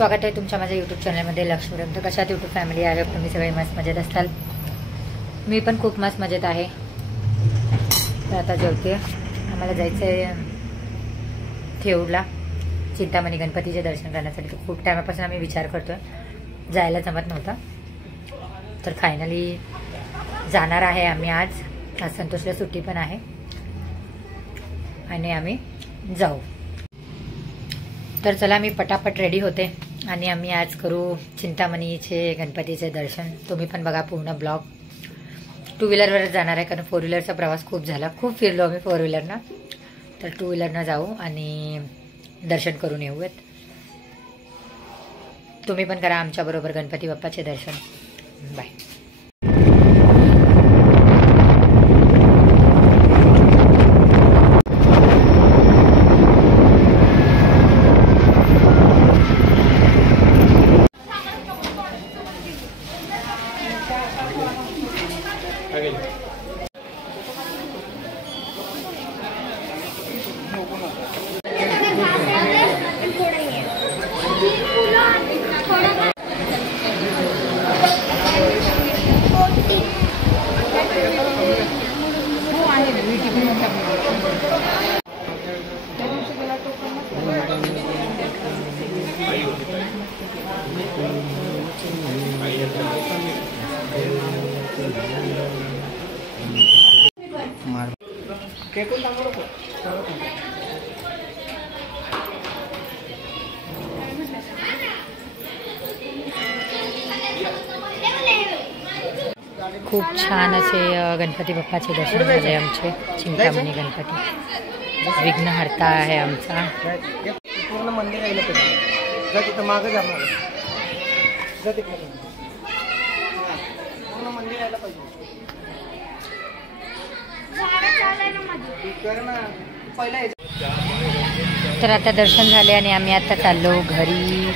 स्वागत आहे तुमच्या माझ्या यूट्यूब चॅनलमध्ये लक्ष्मीरम। तर कशात यूट्यूब फॅमिली आहे, तुम्ही सगळे मस्त मजेत असाल। मी पण खूप मस्त मजेत आहे। तर आता जेवते। आम्हाला जायचं आहे थेऊरला चिंतामणी गणपतीचे दर्शन करण्यासाठी। तर खूप टायमापासून आम्ही विचार करतोय, जायला जमत नव्हता। तर फायनली जाणार आहे आम्ही। आज संतोषला सुट्टी पण आहे आणि आम्ही जाऊ। तर चला मी पटापट रेडी होते आणि आम्ही आज करू चिंतामणीचे गणपतीचे दर्शन। तुम्ही पण बघा पूर्ण ब्लॉग। टू व्हीलरवर जाणार आहे कारण फोर व्हीलरचा प्रवास खूप झाला, खूप फिरलो आम्ही फोर व्हीलरना। तर टू व्हीलरनं जाऊ आणि दर्शन करून येऊयात। तुम्ही पण करा आमच्याबरोबर गणपती बाप्पाचे दर्शन। बाय। खूप छान असे गणपती बाप्पाचे दर्शन झाले आमचे। चिंतामणी गणपती विघ्नहर्ता आहे आमचा। पूर्ण मंदिर राहिलं पाहिजे। जा तिथं मागं जा, मागं जा तिकडे। पूर्ण मंदिर राहिलं पाहिजे। तर आता दर्शन झाले आणि आम्ही आता चाललो घरी।